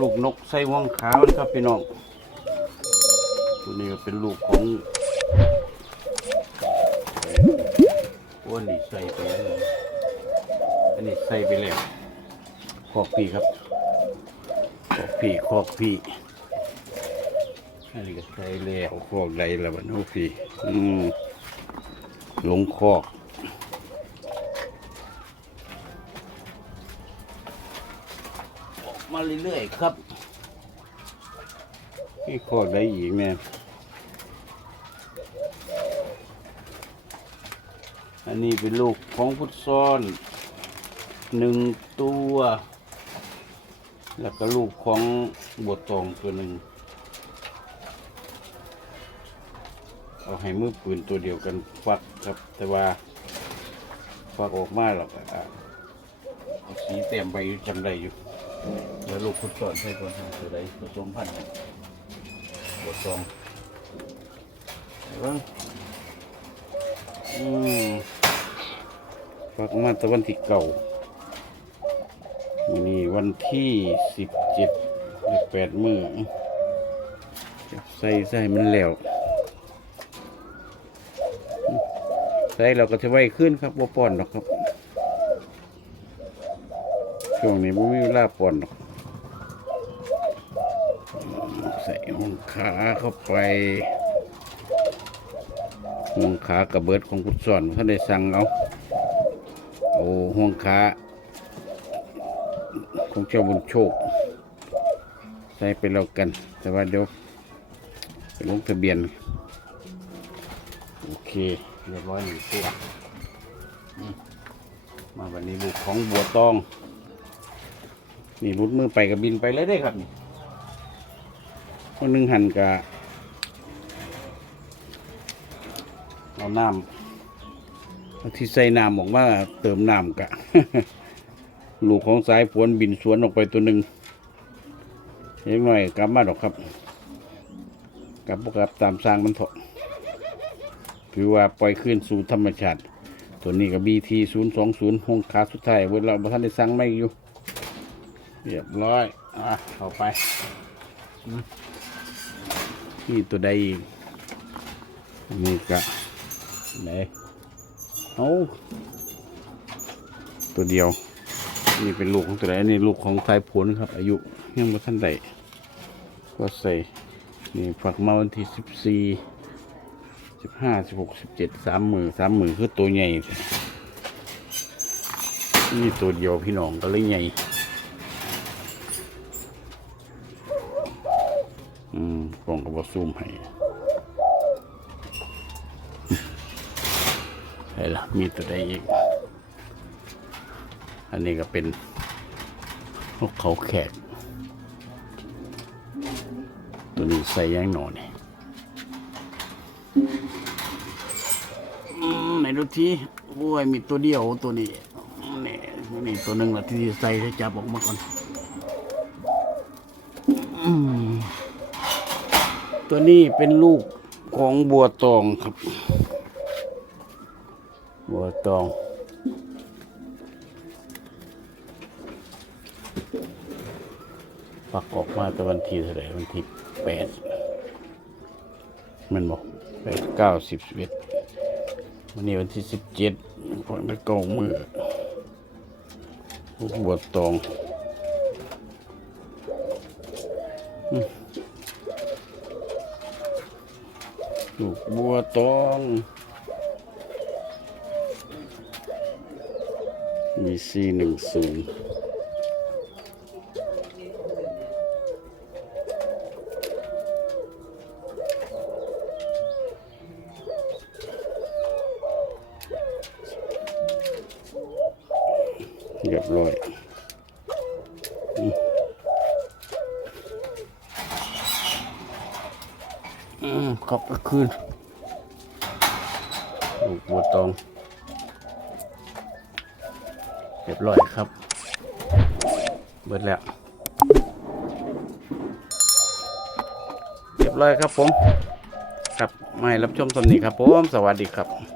ลูกนกไส้ว่องขาวนะครับพี่น้อง ตัวนี้เป็นลูกของอ้วนนี่ใส่ไปแล้วอันนี้ใส่ไปแล้วขอกพี่ครับขอกพี่ขอกพี่อันนี้ก็ใส่แล้วขอกใดแล้วบ้านน้องพี่อืมหลงคอก มาเรื่อยๆครับนี่คอกได้อีกแม่อันนี้เป็นลูกของพุทธซ้อนหนึ่งตัว แล้วก็ลูกของบวตองตัวหนึ่งเอาให้มือปืนตัวเดียวกันฟักครับ แต่ว่าฟักออกมาหรอกอะสีเต็มไปจำได้อยู่ แล้วลูกพุทธซ้อนใช่คนหาตัวใดผสมพันธ์บทสองเห็นปะอืมฟักมาตะวันที่เก่าวันนี้วันที่สิบเจ็ดหรือแปดมือใส่ใส่มันแล้วใส่เราก็จะไว้ขึ้นครับว่ป้อนหรอกครับ ช่วงนี้ไม่มีเวลาปนหรอกใส่ห่วงขาเข้าไปห่วงขากระเบิดของกุศลท่านได้สั่งเอาเอาห่วงขาของเจ้าบุญโชค ใส่ไปแล้วกัน แต่ว่าเดี๋ยวไปลงทะเบียน โอเค เรียบร้อยหนึ่งตัวมมาวันนี้ลูกของบัวตอง นี่รุดมือไปกับบินไปเลยได้ครับนี่คนหนึ่งหันกะเอาน้ำเอาที่ใส่น้ำออกมาเติมน้ำกะ ลูกของสายฝวนบินสวนออกไปตัวหนึ่งเล็กน่อยกลับมาดอกครับ กลับกลับตามสร้างมันเถอะถือว่าปล่อยขึ้นสู่ธรรมชาติ ตัวนี้กับบีทีศูนย์สองศูนย์ห้องขาสุดท้ายเวลาท่านได้สั่งไม่อยู่ เรียบร้อย อะเข้าไปนี่ตัวใดอีกนี่กะไหนเอาตัวเดียว นี่เป็นลูกของตัวใดอันนี่ลูกของสายผลครับ อายุยังไม่ทันใดก็ใส่ นี่ฝักมาวันที่สิบสี่สิบห้าสิบหกสิบเจ็ดสามหมื่นสามหมื่นคือตัวใหญ่ นี่ตัวเดียวพี่น้องก็เลยใหญ่ อืมกล่องก็บอซูมให้ใช่ละมีตัวใดอีก อันนี้ก็เป็นนกเขาแขก ตัวนี้ใส่ย่างหนอนนี่ไหนดูทีโอ้ย มีตัวเดียวตัวนี้นี่นี่ตัวหนึ่งละที่ใส่ให้จับออกมาก่อน อืม ตัวนี้เป็นลูกของบัวตองครับ บัวตองฝักออกมาแต่วันที่เท่าไหร่วันที่แปดมันบอกแปดเก้าสิบสิบเอ็ดวันนี้วันที่สิบเจ็ดพอไปเกามือบัวตอง ลูกบัวตองมีซีหนึ่งศูนย์เรียบร้อยอืม อืมขอบก็คืนลูกบัวตองเรียบร้อยครับ เบิดแล้ว เรียบร้อยครับผม ครับมาให้รับชมตอนนี้ครับผม สวัสดีครับ